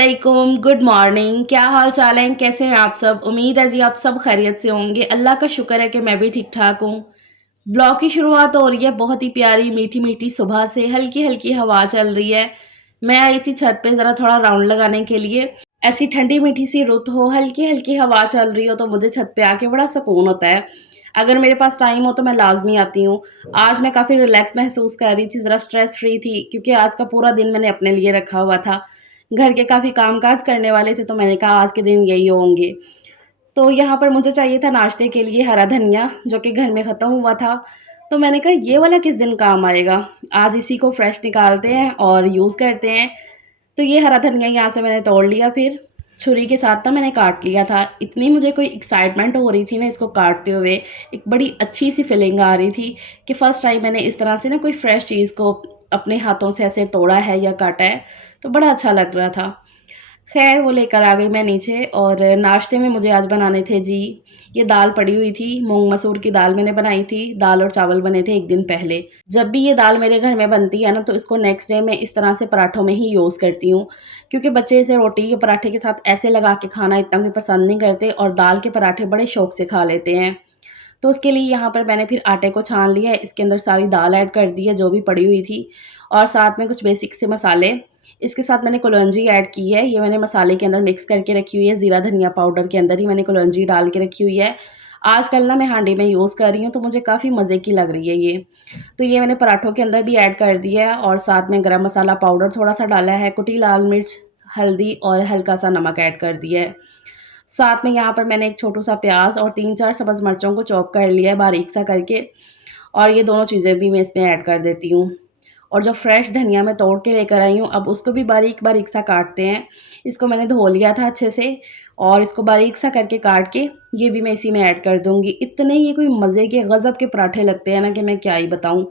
वालेकुम, good morning. क्या हाल चाल है? कैसे हैं आप सब? उम्मीद है जी आप सब खैरियत से होंगे। अल्लाह का शुक्र है कि मैं भी ठीक-ठाक हूँ। ब्लॉग की शुरुआत हो रही है बहुत ही प्यारी मीठी-मीठी सुबह से, हल्की-हल्की हवा चल रही है। मैं आई थी छत पे ज़रा थोड़ा राउंड लगाने के लिए। ऐसी ठंडी मीठी सी रुत हो, हल्की-हल्की हवा चल रही हो तो मुझे छत पे आके बड़ा सुकून होता है। अगर मेरे पास टाइम हो तो मैं लाज़मी आती हूँ। आज मैं काफ़ी रिलैक्स महसूस कर रही थी, ज़रा स्ट्रेस फ्री थी क्योंकि आज का पूरा दिन मैंने अपने लिए रखा हुआ था। घर के काफ़ी काम-काज करने वाले थे तो मैंने कहा आज के दिन यही होंगे। तो यहाँ पर मुझे चाहिए था नाश्ते के लिए हरा धनिया जो कि घर में ख़त्म हुआ था। तो मैंने कहा ये वाला किस दिन काम आएगा? आज इसी को फ्रेश निकालते हैं और यूज़ करते हैं। तो ये हरा धनिया यहाँ से मैंने तोड़ लिया, फिर छुरी के साथ ना मैंने काट लिया था। इतनी मुझे कोई एक्साइटमेंट हो रही थी ना इसको काटते हुए, एक बड़ी अच्छी-सी फीलिंग आ रही थी कि फर्स्ट टाइम मैंने इस तरह से ना कोई फ्रेश चीज़ को अपने हाथों से ऐसे तोड़ा है या काटा है, तो बड़ा अच्छा लग रहा था। ख़ैर वो लेकर आ गई मैं नीचे और नाश्ते में मुझे आज बनाने थे जी, ये दाल पड़ी हुई थी, मूँग मसूर की दाल मैंने बनाई थी, दाल और चावल बने थे 1 दिन पहले। जब भी ये दाल मेरे घर में बनती है ना तो इसको नेक्स्ट डे मैं इस तरह से पराठों में ही यूज़ करती हूँ, क्योंकि बच्चे इसे रोटी के पराठे के साथ ऐसे लगा के खाना इतना कोई पसंद नहीं करते और दाल के पराठे बड़े शौक से खा लेते हैं। तो उसके लिए यहाँ पर मैंने फिर आटे को छान लिया है, इसके अंदर सारी दाल ऐड कर दी है जो भी पड़ी हुई थी और साथ में कुछ बेसिक से मसाले। इसके साथ मैंने कलौंजी ऐड की है, ये मैंने मसाले के अंदर मिक्स करके रखी हुई है, ज़ीरा धनिया पाउडर के अंदर ही मैंने कलौंजी डाल के रखी हुई है। आजकल ना मैं हांडी में यूज़ कर रही हूँ तो मुझे काफ़ी मज़े की लग रही है ये। तो ये मैंने पराठों के अंदर भी ऐड कर दिया है और साथ में गरम मसाला पाउडर थोड़ा-सा डाला है, कुटी लाल मिर्च, हल्दी और हल्का-सा नमक ऐड कर दिया है। साथ में यहाँ पर मैंने एक छोटू-सा प्याज़ और 3-4 सब्ज़ मिर्चों को चॉप कर लिया है बारीक-सा करके और ये दोनों चीज़ें भी मैं इसमें ऐड कर देती हूँ। और जो फ्रेश धनिया मैं तोड़ के लेकर आई हूँ, अब उसको भी बारीक-बारीक सा काटते हैं। इसको मैंने धो लिया था अच्छे से और इसको बारीक सा करके काट के ये भी मैं इसी में ऐड कर दूँगी। इतने ये कोई मज़े के गज़ब के पराठे लगते हैं ना कि मैं क्या ही बताऊँ।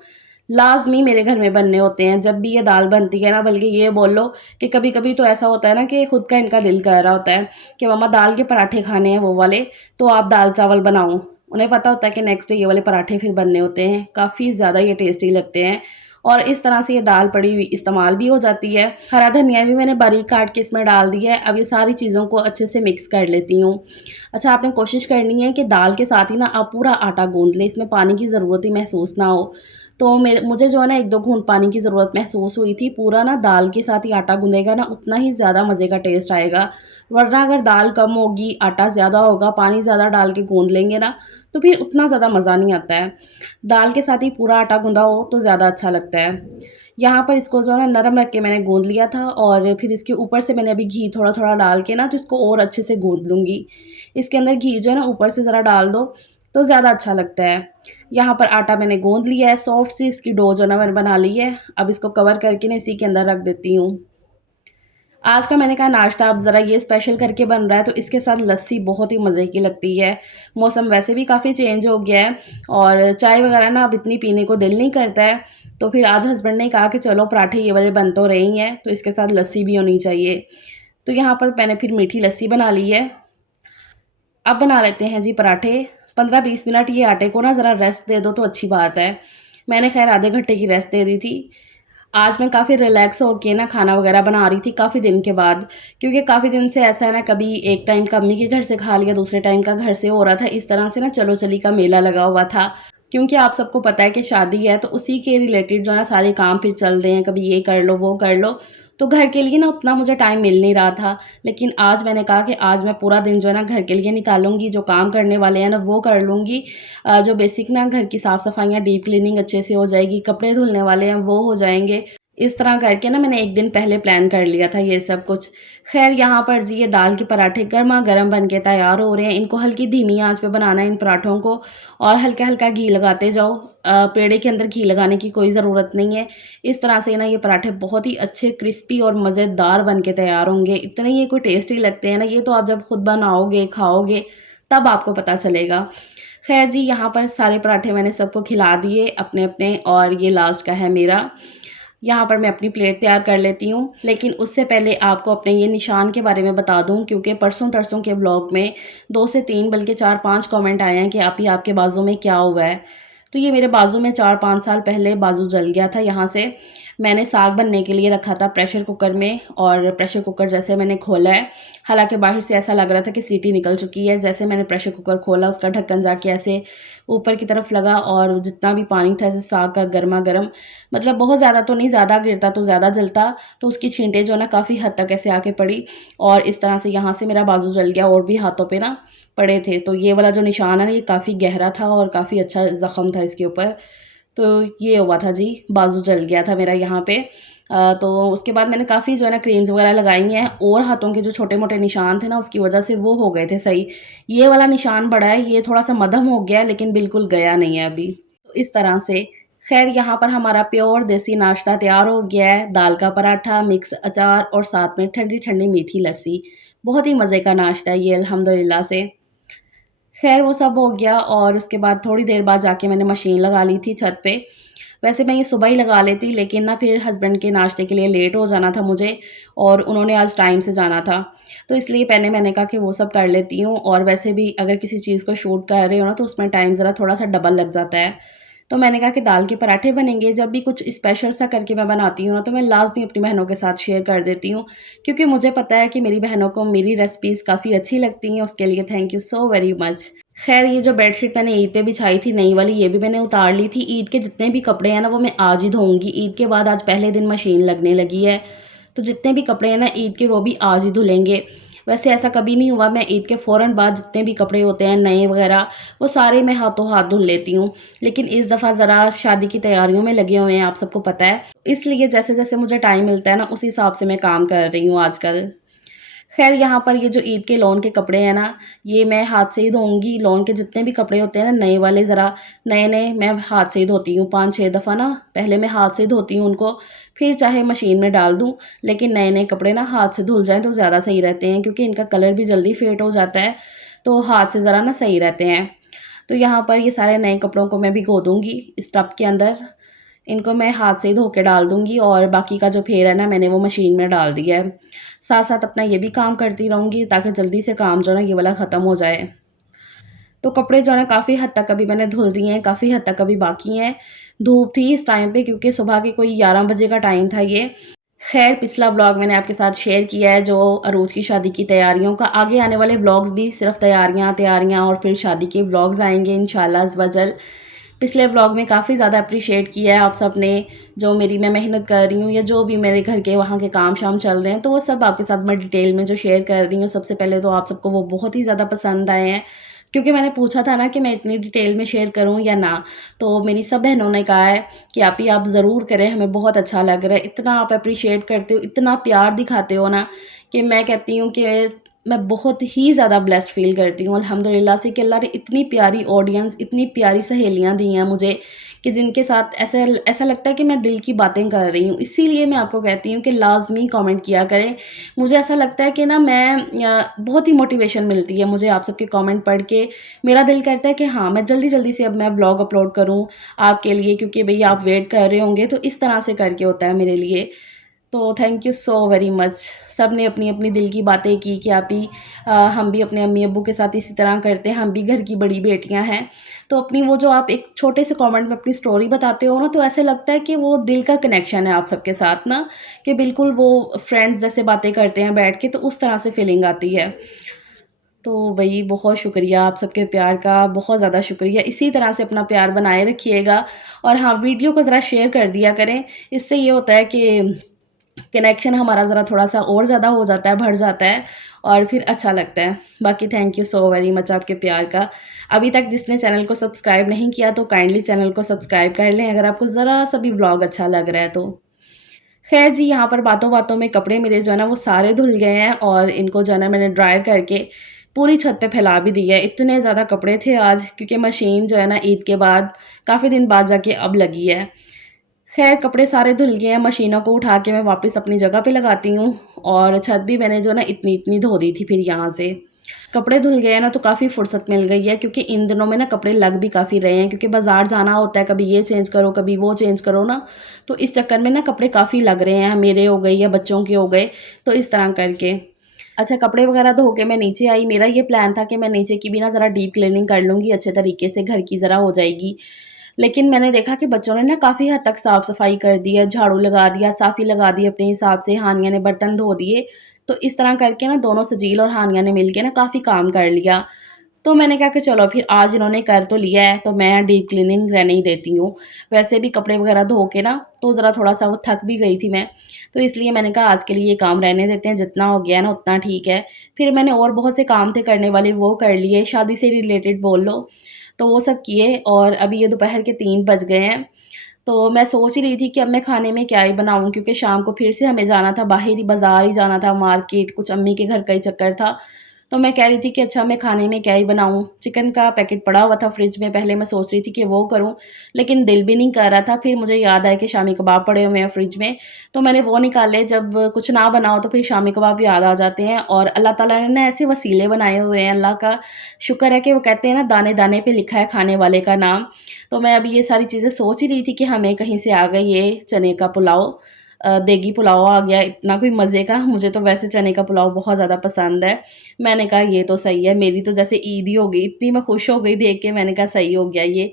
लाज़मी मेरे घर में बनने होते हैं जब भी ये दाल बनती है ना, बल्कि ये बोल लो कि कभी-कभी तो ऐसा होता है ना कि खुद का इनका दिल कर रहा होता है कि मम्मा दाल के पराठे खाने हैं वो वाले, तो आप दाल-चावल बनाओ। उन्हें पता होता है कि नेक्स्ट डे ये वाले पराठे फिर बनने होते हैं। काफ़ी ज़्यादा ये टेस्टी लगते हैं और इस तरह से ये दाल पड़ी हुई इस्तेमाल भी हो जाती है। हरा धनिया भी मैंने बारीक काट के इसमें डाल दिया है। अब ये सारी चीज़ों को अच्छे से मिक्स कर लेती हूँ। अच्छा, आपने कोशिश करनी है कि दाल के साथ ही ना आप पूरा आटा गूँध लें, इसमें पानी की ज़रूरत ही महसूस ना हो। तो मुझे जो है ना 1-2 घूँट पानी की ज़रूरत महसूस हुई थी। पूरा ना दाल के साथ ही आटा गूँधेगा ना उतना ही ज़्यादा मज़े का टेस्ट आएगा। वरना अगर दाल कम होगी, आटा ज़्यादा होगा, पानी ज़्यादा डाल के गूँध लेंगे ना, तो फिर उतना ज़्यादा मज़ा नहीं आता है। दाल के साथ ही पूरा आटा गूँधा हो तो ज़्यादा अच्छा लगता है। यहाँ पर इसको जो है ना नरम रख के मैंने गूँध लिया था और फिर इसके ऊपर से मैंने अभी घी थोड़ा-थोड़ा डाल के ना तो इसको और अच्छे से गूँध लूँगी। इसके अंदर घी जो है ना ऊपर से ज़रा डाल दो तो ज़्यादा अच्छा लगता है। यहाँ पर आटा मैंने गूँध लिया है, सॉफ्ट सी इसकी डो जो है ना मैंने बना ली है। अब इसको कवर करके ना इसी के अंदर रख देती हूँ। आज का मैंने कहा नाश्ता अब ज़रा ये स्पेशल करके बन रहा है तो इसके साथ लस्सी बहुत ही मज़े की लगती है। मौसम वैसे भी काफ़ी चेंज हो गया है और चाय वगैरह ना अब इतनी पीने को दिल नहीं करता है। तो फिर आज हस्बैंड ने कहा कि चलो पराठे ये वाले बन तो रहे ही हैं तो इसके साथ लस्सी भी होनी चाहिए। तो यहाँ पर मैंने फिर मीठी लस्सी बना ली है। अब बना लेते हैं जी पराठे। 15-20 मिनट ये आटे को ना ज़रा रेस्ट दे दो तो अच्छी बात है। मैंने ख़ैर आधे घंटे की रेस्ट दे दी थी। आज मैं काफ़ी रिलैक्स होके ना खाना वग़ैरह बना रही थी काफ़ी दिन के बाद, क्योंकि काफ़ी दिन से ऐसा है ना कभी एक टाइम का अम्मी के घर से खा लिया, दूसरे टाइम का घर से हो रहा था। इस तरह से ना चलो-चली का मेला लगा हुआ था। क्योंकि आप सबको पता है कि शादी है तो उसी के रिलेटेड जो है ना सारे काम फिर चल रहे हैं, कभी ये कर लो, वो कर लो। तो घर के लिए ना उतना मुझे टाइम मिल नहीं रहा था। लेकिन आज मैंने कहा कि आज मैं पूरा दिन जो है ना घर के लिए निकालूँगी, जो काम करने वाले हैं ना वो कर लूँगी। जो बेसिक ना घर की साफ़-सफ़ाइयाँ, डीप क्लीनिंग अच्छे से हो जाएगी, कपड़े धुलने वाले हैं वो हो जाएँगे। इस तरह करके ना मैंने 1 दिन पहले प्लान कर लिया था ये सब कुछ। ख़ैर यहाँ पर जी ये दाल के पराठे गरमा-गरम बन के तैयार हो रहे हैं। इनको हल्की धीमी आँच पे बनाना है इन पराठों को और हल्का-हल्का घी लगाते जाओ। पेड़े के अंदर घी लगाने की कोई ज़रूरत नहीं है। इस तरह से ना ये पराठे बहुत ही अच्छे क्रिस्पी और मज़ेदार बन के तैयार होंगे। इतने ये कोई टेस्टी लगते हैं ना, ये तो आप जब खुद बनाओगे, खाओगे तब आपको पता चलेगा। ख़ैर जी यहाँ पर सारे पराठे मैंने सबको खिला दिए अपने-अपने और ये लास्ट का है मेरा। यहाँ पर मैं अपनी प्लेट तैयार कर लेती हूँ। लेकिन उससे पहले आपको अपने ये निशान के बारे में बता दूँ, क्योंकि परसों-तरसों के ब्लॉग में 2 से 3 बल्कि 4-5 कमेंट आए हैं कि आपी आपके बाजू में क्या हुआ है। तो ये मेरे बाजू में 4-5 साल पहले बाजू जल गया था यहाँ से। मैंने साग बनने के लिए रखा था प्रेशर कुकर में और प्रेशर कुकर जैसे मैंने खोला है, हालाँकि बाहर से ऐसा लग रहा था कि सीटी निकल चुकी है। जैसे मैंने प्रेशर कुकर खोला उसका ढक्कन जाके ऐसे ऊपर की तरफ लगा और जितना भी पानी था ऐसे साग का गरमा-गरम, मतलब बहुत ज़्यादा तो नहीं, ज़्यादा गिरता तो ज़्यादा जलता, तो उसकी छींटे जो है ना काफ़ी हद तक ऐसे आके पड़ी और इस तरह से यहाँ से मेरा बाजू जल गया और भी हाथों पे ना पड़े थे। तो ये वाला जो निशान है ना ये काफ़ी गहरा था और काफ़ी अच्छा ज़ख्म था इसके ऊपर। तो ये हुआ था जी, बाजू जल गया था मेरा यहाँ पे। तो उसके बाद मैंने काफ़ी जो है ना क्रीम्स वगैरह लगाई हैं और हाथों के जो छोटे-मोटे निशान थे ना उसकी वजह से वो हो गए थे सही। ये वाला निशान बड़ा है, ये थोड़ा-सा मद्धम हो गया है लेकिन बिल्कुल गया नहीं है अभी। तो इस तरह से ख़ैर यहाँ पर हमारा प्योर देसी नाश्ता तैयार हो गया है। दाल का पराठा, मिक्स अचार और साथ में ठंडी-ठंडी मीठी लस्सी। बहुत ही मज़े का नाश्ता है ये अल्हम्दुलिल्लाह से। ख़ैर वो सब हो गया और उसके बाद थोड़ी देर बाद जाके मैंने मशीन लगा ली थी छत पे। वैसे मैं ये सुबह ही लगा लेती लेकिन ना फिर हस्बैंड के नाश्ते के लिए लेट हो जाना था मुझे और उन्होंने आज टाइम से जाना था। तो इसलिए पहले मैंने कहा कि वो सब कर लेती हूँ और वैसे भी अगर किसी चीज़ को शूट कर रहे हो ना तो उसमें टाइम ज़रा थोड़ा-सा डबल लग जाता है। तो मैंने कहा कि दाल के पराठे बनेंगे, जब भी कुछ स्पेशल सा करके मैं बनाती हूँ ना तो मैं लाज़मी अपनी बहनों के साथ शेयर कर देती हूँ, क्योंकि मुझे पता है कि मेरी बहनों को मेरी रेसिपीज़ काफ़ी अच्छी लगती हैं। उसके लिए thank you so very much. ख़ैर ये जो बेडशीट मैंने ईद पे बिछाई थी नई वाली, ये भी मैंने उतार ली थी। ईद के जितने भी कपड़े हैं ना वो मैं आज ही धोऊँगी। ईद के बाद आज पहले दिन मशीन लगने लगी है, तो जितने भी कपड़े हैं ना ईद के वो भी आज ही धुलेंगे। वैसे ऐसा कभी नहीं हुआ, मैं ईद के फ़ौरन बाद जितने भी कपड़े होते हैं नए वग़ैरह वो सारे मैं हाथों हाथ धुल लेती हूँ। लेकिन इस दफ़ा ज़रा शादी की तैयारियों में लगे हुए हैं, आप सबको पता है। इसलिए जैसे-जैसे मुझे टाइम मिलता है ना उस हिसाब से मैं काम कर रही हूँ आजकल। ख़ैर यहाँ पर ये जो ईद के लॉन के कपड़े हैं ना, ये मैं हाथ से ही धोऊँगी। लॉन के जितने भी कपड़े होते हैं ना नए वाले, ज़रा नए-नए मैं हाथ से ही धोती हूँ 5-6 दफ़ा ना, पहले मैं हाथ से ही धोती हूँ उनको, फिर चाहे मशीन में डाल दूँ। लेकिन नए-नए कपड़े ना हाथ से धुल जाएँ तो ज़्यादा सही रहते हैं, क्योंकि इनका कलर भी जल्दी फ़ेड हो जाता है, तो हाथ से ज़रा ना सही रहते हैं। तो यहाँ पर ये सारे नए कपड़ों को मैं भिगो दूँगी इस टब के अंदर। इनको मैं हाथ से ही धो के डाल दूँगी और बाकी का जो फेर है ना मैंने वो मशीन में डाल दिया है। साथ-साथ अपना ये भी काम करती रहूँगी ताकि जल्दी से काम जो है ना ये वाला ख़त्म हो जाए। तो कपड़े जो है ना काफ़ी हद तक अभी मैंने धुल दिए हैं, काफ़ी हद तक अभी बाकी हैं। धूप थी इस टाइम पे क्योंकि सुबह के कोई 11 बजे का टाइम था ये। ख़ैर पिछला व्लॉग मैंने आपके साथ शेयर किया है जो अरूज की शादी की तैयारियों का। आगे आने वाले व्लॉग्स भी सिर्फ़ तैयारियाँ और फिर शादी के व्लॉग्स आएँगे इंशाल्लाह अज़्ज़ व जल। पिछले व्लॉग में काफ़ी ज़्यादा एप्रिशिएट किया है आप सब ने, जो मेरी मैं मेहनत कर रही हूँ या जो भी मेरे घर के वहाँ के काम-शाम चल रहे हैं, तो वो सब आपके साथ मैं डिटेल में जो शेयर कर रही हूँ। सबसे पहले तो आप सबको वो बहुत ही ज़्यादा पसंद आए हैं, क्योंकि मैंने पूछा था ना कि मैं इतनी डिटेल में शेयर करूँ या ना, तो मेरी सब बहनों ने कहा है कि आपी आप ज़रूर करें, हमें बहुत अच्छा लग रहा है। इतना आप एप्रिशिएट करते हो, इतना प्यार दिखाते हो ना कि मैं कहती हूँ कि मैं बहुत ही ज़्यादा ब्लेस्ड फ़ील करती हूँ अल्हम्दुलिल्लाह से कि अल्लाह ने इतनी प्यारी ऑडियंस, इतनी प्यारी सहेलियाँ दी हैं मुझे कि जिनके साथ ऐसा ऐसा लगता है कि मैं दिल की बातें कर रही हूँ। इसीलिए मैं आपको कहती हूँ कि लाज़मी कमेंट किया करें। मुझे ऐसा लगता है कि ना बहुत ही मोटिवेशन मिलती है मुझे आप सबके कमेंट पढ़ के। मेरा दिल करता है कि हाँ, मैं जल्दी-जल्दी से अब मैं ब्लॉग अपलोड करूँ आपके लिए, क्योंकि भई आप वेट कर रहे होंगे, तो इस तरह से करके होता है मेरे लिए। तो thank you so very much. सब ने अपनी-अपनी दिल की बातें की कि आपी हम भी अपने अम्मी-अब्बू के साथ इसी तरह करते हैं, हम भी घर की बड़ी बेटियाँ हैं। तो अपनी वो जो आप एक छोटे से कमेंट में अपनी स्टोरी बताते हो ना, तो ऐसे लगता है कि वो दिल का कनेक्शन है आप सबके साथ ना, कि बिल्कुल वो फ्रेंड्स जैसे बातें करते हैं बैठ के, तो उस तरह से फीलिंग आती है। तो भई बहुत शुक्रिया आप सबके प्यार का, बहुत ज़्यादा शुक्रिया। इसी तरह से अपना प्यार बनाए रखिएगा और हाँ, वीडियो को ज़रा शेयर कर दिया करें। इससे ये होता है कि कनेक्शन हमारा ज़रा थोड़ा-सा और ज़्यादा हो जाता है, बढ़ जाता है और फिर अच्छा लगता है। बाकी thank you so very much आपके प्यार का। अभी तक जिसने चैनल को सब्सक्राइब नहीं किया तो काइंडली चैनल को सब्सक्राइब कर लें अगर आपको ज़रा-सा भी व्लॉग अच्छा लग रहा है तो। ख़ैर जी, यहाँ पर बातों-बातों में कपड़े मेरे जो है ना वो सारे धुल गए हैं और इनको जो है ना मैंने ड्रायर करके पूरी छत पे फैला भी दिया है। इतने ज़्यादा कपड़े थे आज, क्योंकि मशीन जो है ना ईद के बाद काफ़ी दिन बाद जाके अब लगी है। ख़ैर कपड़े सारे धुल गए हैं, मशीनों को उठा के मैं वापस अपनी जगह पे लगाती हूँ और छत भी मैंने जो है ना इतनी-इतनी धो दी थी फिर यहाँ से। कपड़े धुल गए हैं ना तो काफ़ी फ़ुर्सत मिल गई है, क्योंकि इन दिनों में ना कपड़े लग भी काफ़ी रहे हैं, क्योंकि बाज़ार जाना होता है, कभी ये चेंज करो, कभी वो चेंज करो ना, तो इस चक्कर में ना कपड़े काफ़ी लग रहे हैं, मेरे हो गए या बच्चों के हो गए, तो इस तरह करके। अच्छा, कपड़े वगैरह धो के मैं नीचे आई। मेरा ये प्लान था कि मैं नीचे की भी ना ज़रा डीप क्लीनिंग कर लूँगी अच्छे तरीके से, घर की ज़रा हो जाएगी। लेकिन मैंने देखा कि बच्चों ने ना काफ़ी हद तक साफ-सफाई कर दी है, झाड़ू लगा दिया, साफ़ी लगा दी अपने हिसाब से, हानिया ने बर्तन धो दिए। तो इस तरह करके ना दोनों सजील और हानिया ने मिलके ना काफ़ी काम कर लिया। तो मैंने कहा कि चलो फिर आज इन्होंने कर तो लिया है, तो मैं डीप क्लीनिंग रहने ही देती हूँ। वैसे भी कपड़े वगैरह धो के ना तो ज़रा थोड़ा-सा वो थक भी गई थी मैं, तो इसलिए मैंने कहा आज के लिए ये काम रहने देते हैं, जितना हो गया है ना उतना ठीक है। फिर मैंने और बहुत से काम थे करने वाले, वो कर लिए, शादी से रिलेटेड बोल लो, तो वो सब किए और अभी ये दोपहर के 3 बज गए हैं। तो मैं सोच ही रही थी कि अब मैं खाने में क्या ही बनाऊँ, क्योंकि शाम को फिर से हमें जाना था, बाहर ही बाज़ार ही जाना था, मार्केट, कुछ अम्मी के घर का ही चक्कर था। तो मैं कह रही थी कि अच्छा मैं खाने में क्या ही बनाऊँ? चिकन का पैकेट पड़ा हुआ था फ्रिज में, पहले मैं सोच रही थी कि वो करूँ, लेकिन दिल भी नहीं कर रहा था। फिर मुझे याद आया कि शामी कबाब पड़े हुए हैं फ्रिज में, तो मैंने वो निकाले। जब कुछ ना बनाओ तो फिर शामी कबाब याद आ जाते हैं, और अल्लाह ताला ने ना ऐसे वसीले बनाए हुए हैं, अल्लाह का शुक्र है कि वो कहते हैं ना दाने-दाने पे लिखा है खाने वाले का नाम। तो मैं अभी ये सारी चीज़ें सोच ही रही थी कि हमें कहीं से आ गई ये चने का पुलाव, देगी पुलाव आ गया इतना कोई मज़े का। मुझे तो वैसे चने का पुलाव बहुत ज़्यादा पसंद है। मैंने कहा ये तो सही है, मेरी तो जैसे ईद ही हो गई, इतनी मैं खुश हो गई देख के, मैंने कहा सही हो गया ये।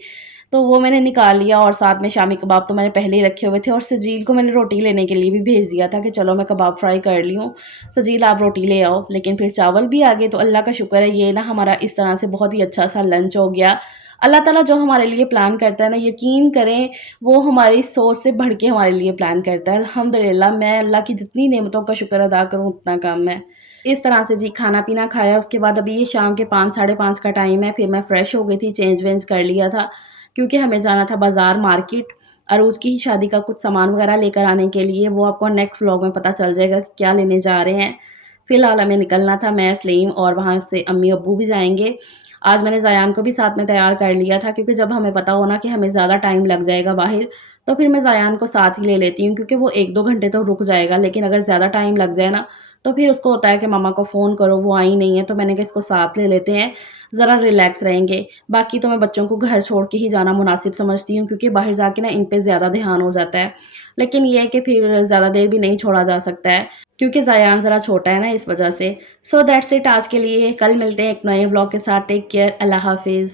तो वो मैंने निकाल लिया, और साथ में शामी कबाब तो मैंने पहले ही रखे हुए थे, और सजील को मैंने रोटी लेने के लिए भी भेज दिया था कि चलो मैं कबाब फ्राई कर ली हूँ, सजील आप रोटी ले आओ। लेकिन फिर चावल भी आ गए, तो अल्लाह का शुक्र है ये ना हमारा इस तरह से बहुत ही अच्छा-सा लंच हो गया। अल्लाह ताला जो हमारे लिए प्लान करता है ना, यकीन करें वो हमारी सोच से बढ़ के हमारे लिए प्लान करता है। अल्हम्दुलिल्लाह, मैं अल्लाह की जितनी नेमतों का शुक्र अदा करूँ उतना कम है। इस तरह से जी खाना-पीना खाया, उसके बाद अभी ये शाम के 5 साढ़े 5 का टाइम है, फिर मैं फ्रेश हो गई थी, चेंज-वेंज कर लिया था, क्योंकि हमें जाना था बाज़ार मार्केट, अरूज की ही शादी का कुछ सामान वगैरह लेकर आने के लिए। वो आपको नेक्स्ट व्लॉग में पता चल जाएगा कि क्या लेने जा रहे हैं। फिलहाल हमें निकलना था, मैं, सलीम और वहाँ से अम्मी-अब्बू भी जाएँगे। आज मैंने ज़यान को भी साथ में तैयार कर लिया था, क्योंकि जब हमें पता हो ना कि हमें ज़्यादा टाइम लग जाएगा बाहर, तो फिर मैं ज़यान को साथ ही ले लेती हूँ, क्योंकि वो 1-2 घंटे तो रुक जाएगा। लेकिन अगर ज़्यादा टाइम लग जाए ना, तो फिर उसको होता है कि मम्मा को फ़ोन करो, वो आई नहीं है, तो मैंने कहा इसको साथ ले लेते हैं, ज़रा रिलैक्स रहेंगे। बाकी तो मैं बच्चों को घर छोड़ के ही जाना मुनासिब समझती हूँ, क्योंकि बाहर जाके ना इन पे ज़्यादा ध्यान हो जाता है। लेकिन ये है कि फिर ज़्यादा देर भी नहीं छोड़ा जा सकता है, क्योंकि ज़यान ज़रा छोटा है ना, इस वजह से। सो दैट्स इट आज के लिए। कल मिलते हैं एक नए व्लॉग के साथ। टेक केयर, अल्लाह हाफ़िज़।